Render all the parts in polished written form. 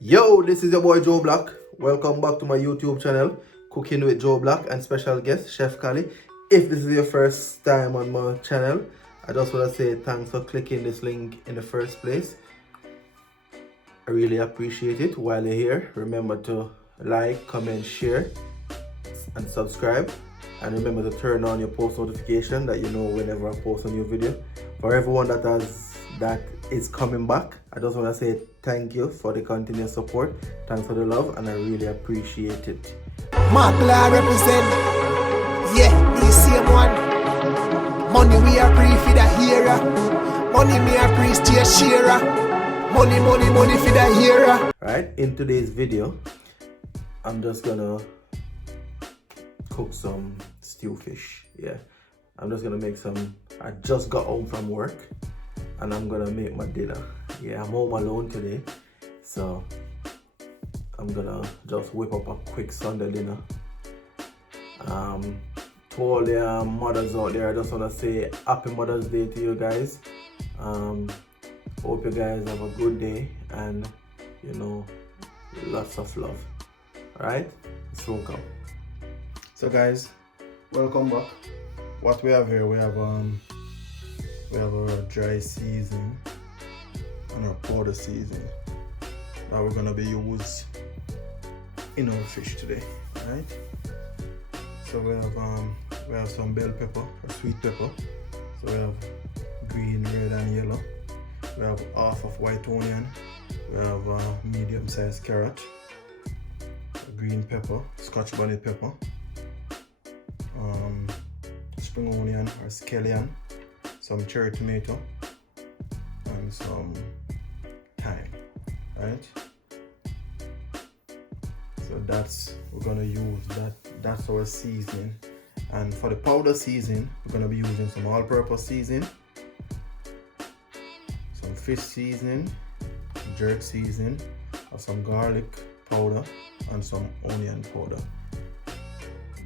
Yo, this is your boy JoeBlack. Welcome back to my YouTube channel, Cooking with JoeBlack, and special guest Chef Kali. If this is your first time on my channel, I just want to say thanks for clicking this link in the first place. I really appreciate it. While you're here, remember to like, comment, share, and subscribe. And remember to turn on your post notification that you know whenever I post a new video. For everyone that is coming back, I just want to say thank you for the continuous support. Thanks for the love, and I really appreciate it. Markla represent, yeah, the same one. Money we are free for the hearer. Money me are free to sharer. Money for the hearer. Right, in today's video, I'm just gonna cook some stew fish. Yeah, I'm just gonna make some. I just got home from work and I'm gonna make my dinner. Yeah, I'm home alone today, so I'm gonna just whip up a quick Sunday dinner. To all the mothers out there, I just wanna say happy Mother's Day to you guys. Hope you guys have a good day and lots of love. Alright, so come. So guys, welcome back. What we have here, we have our dry season and our powder season that we're gonna be used in our fish today. Right? So we have some bell pepper or sweet pepper. So we have green, red, and yellow. We have half of white onion. We have a medium-sized carrot, green pepper, Scotch bonnet pepper, spring onion or scallion, some cherry tomato, and some thyme. Right? So we're gonna use that's our seasoning. And for the powder season, we're gonna be using some all-purpose seasoning, some fish seasoning, jerk seasoning, or some garlic powder and some onion powder.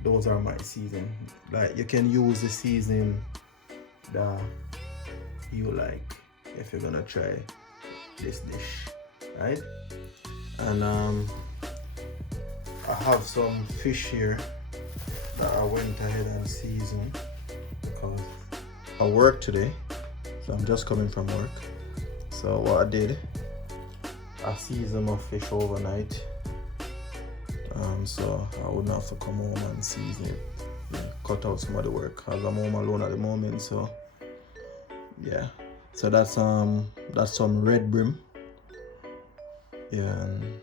Those are my seasoning. Like, you can use the seasoning that you like if you're gonna try this dish, right? And I have some fish here that I went ahead and seasoned because I work today, so I'm just coming from work. So what I did, I seasoned my fish overnight, so I wouldn't have to come home and season it. Yeah, cut out some of the work as I'm home alone at the moment. So yeah, so that's some red brim. Yeah. And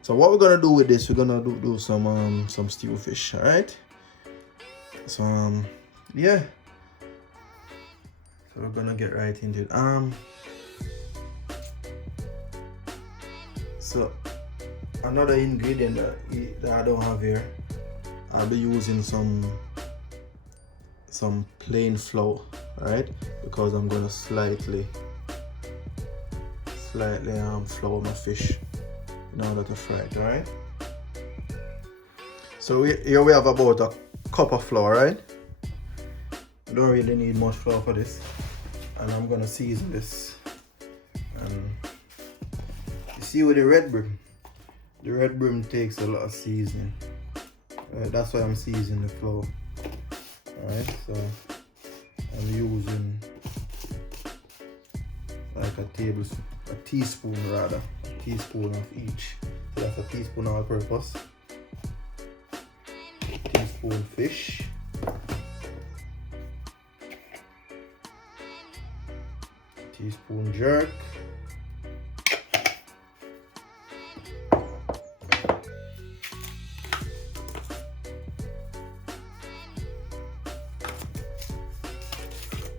so what we're gonna do with this, we're gonna do some stew fish. All right. So yeah. So we're gonna get right into it. So another ingredient that I don't have here, I'll be using some plain flour, right? Because I'm gonna slightly flour my fish in order to fry it. All right. So here we have about a cup of flour, right? I don't really need much flour for this, and I'm gonna season this. And you see with the red brim takes a lot of seasoning. That's why I'm seasoning the flour. Alright, so I'm using like a teaspoon of each. So that's a teaspoon all-purpose, teaspoon fish, teaspoon jerk,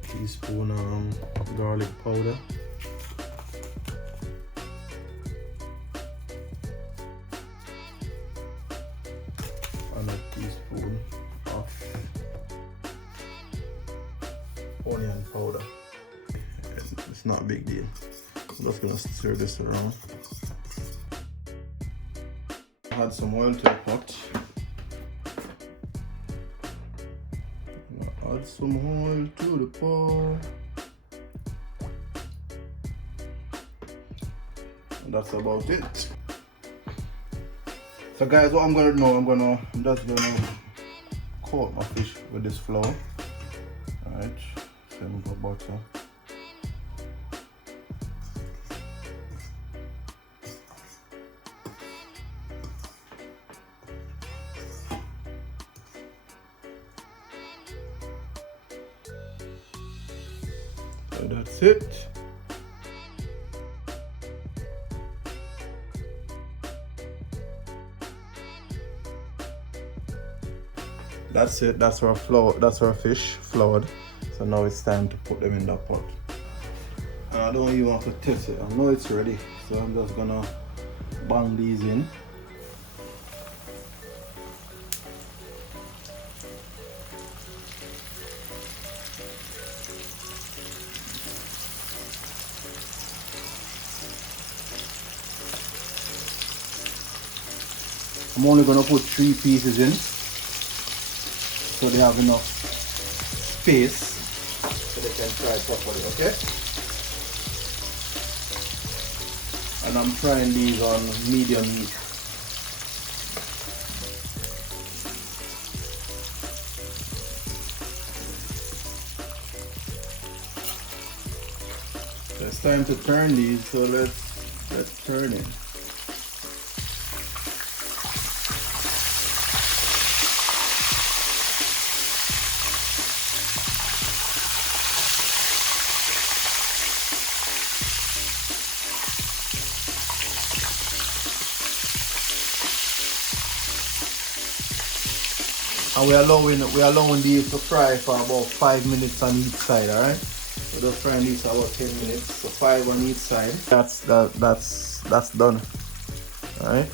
teaspoon garlic powder, and a teaspoon of onion powder. It's not a big deal. I'm just gonna stir this around. Add some oil to the pot. Add some oil to the pot. And that's about it. So guys, what I'm gonna do now, I'm just gonna coat my fish with this flour. Alright, same with butter. So that's it. That's it, that's our flour, that's our fish floured. So now it's time to put them in the pot. And I don't even have to test it, I know it's ready. So I'm just gonna bang these in. I'm only gonna put 3 pieces in, so they have enough space so they can fry properly, okay? And I'm frying these on medium heat. So it's time to turn these, so let's turn it. And we're allowing these to fry for about 5 minutes on each side, alright? So just frying these for about 10 minutes. So 5 on each side. That's done. Alright?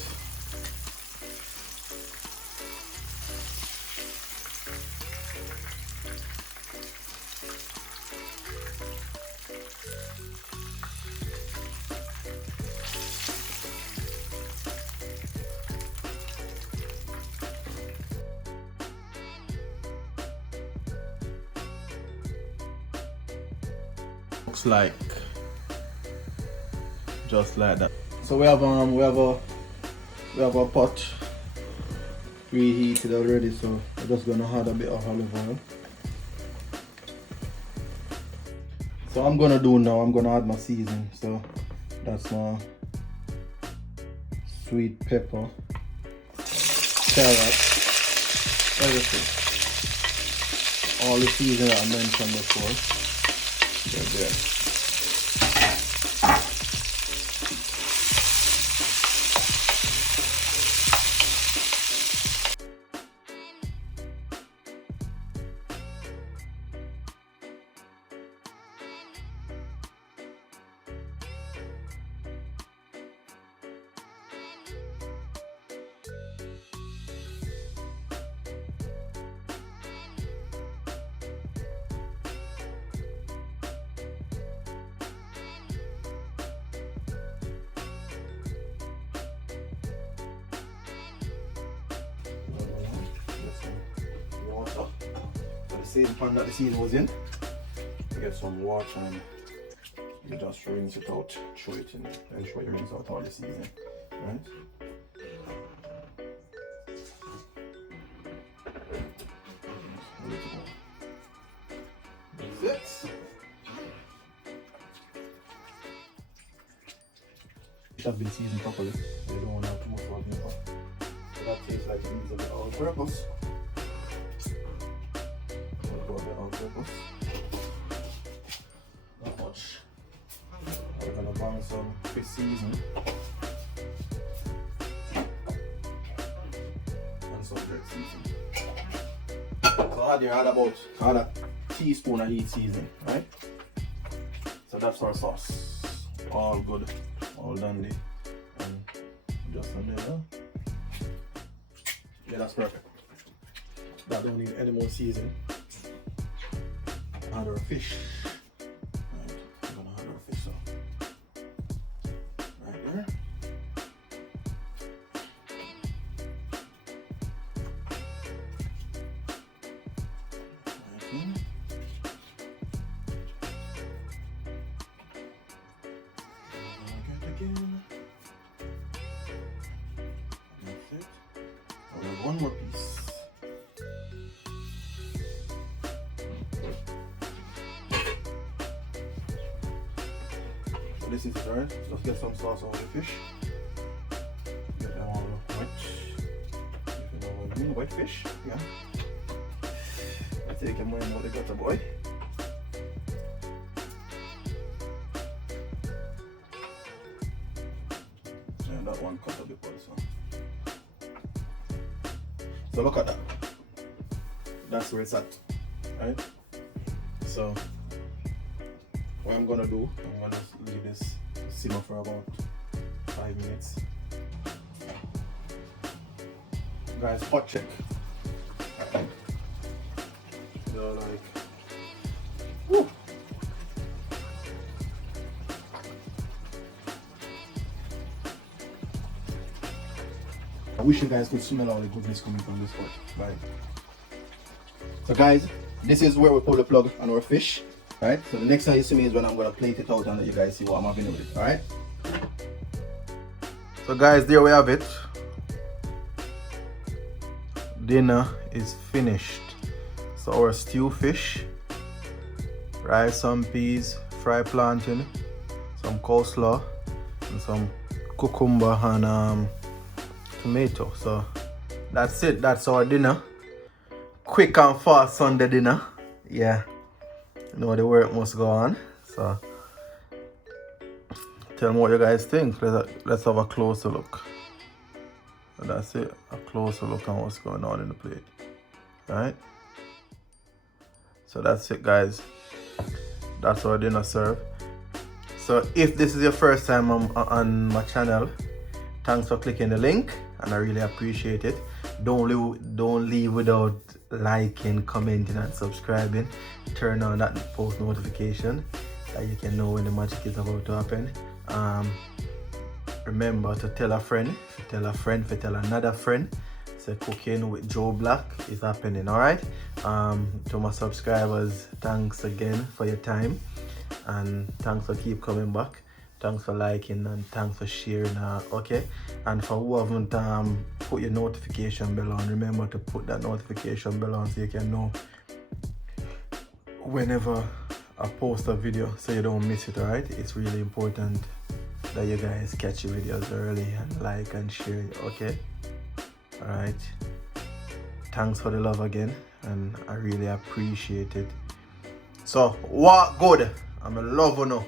Looks like just like that. So we have a pot preheated already, so we're just gonna add a bit of olive oil. So I'm gonna add my seasoning. So that's my sweet pepper, carrot, everything. All the seasoning that I mentioned before. Right there. Same pan that the season was in. You get some water and you just rinse it out, throw it in, and show you rinse out all the seasoning, right? That's it. It has been seasoned properly. You don't want to have too much salt in it. So that tastes like it needs a bit of all-purpose. Not much. We're gonna bang some fish season and some jerk season. So I add about a teaspoon of heat seasoning, right? So that's our sauce. All good, all dandy, and just on there. Yeah, that's perfect. That don't need any more seasoning. Add our fish. Right, I'm gonna add our fish up. Right there. Right in. Again. one more piece. So this is it, alright? Let's get some sauce on the fish. Get them all wet. If you know what I mean, wet fish, yeah. I take them more and more they got a boy. And that one cut a bit also. So look at that. That's where it's at, right? So what I'm gonna do, I'm gonna leave this simmer for about 5 minutes. Guys, hot check. So like, woo. I wish you guys could smell all the goodness coming from this pot. Right. So guys, this is where we pull the plug on our fish. Right. So the next time you see me is when I'm gonna plate it out and let you guys see what I'm having with it. Alright. So guys, there we have it. Dinner is finished. So our stew fish, rice, some peas, fried plantain, some coleslaw, and some cucumber and tomato. So that's it. That's our dinner. Quick and fast Sunday dinner. Yeah. You know the work must go on. So tell me what you guys think. Let's have a closer look. And that's it. A closer look on what's going on in the plate. Alright. So that's it, guys. That's our dinner served. So if this is your first time on my channel, thanks for clicking the link, and I really appreciate it. Don't leave without liking, commenting, and subscribing. Turn on that post notification that you can know when the magic is about to happen. Remember to tell a friend, if you tell a friend, if you tell another friend. So Cooking with JoeBlack is happening, alright? To my subscribers, thanks again for your time, and thanks for keep coming back. Thanks for liking and thanks for sharing, okay? And for who haven't put your notification bell on, remember to put that notification bell on so you can know whenever I post a video so you don't miss it, alright? It's really important that you guys catch your videos early and like and share it, okay? Alright? Thanks for the love again, and I really appreciate it. So, what good? I'm a lover now.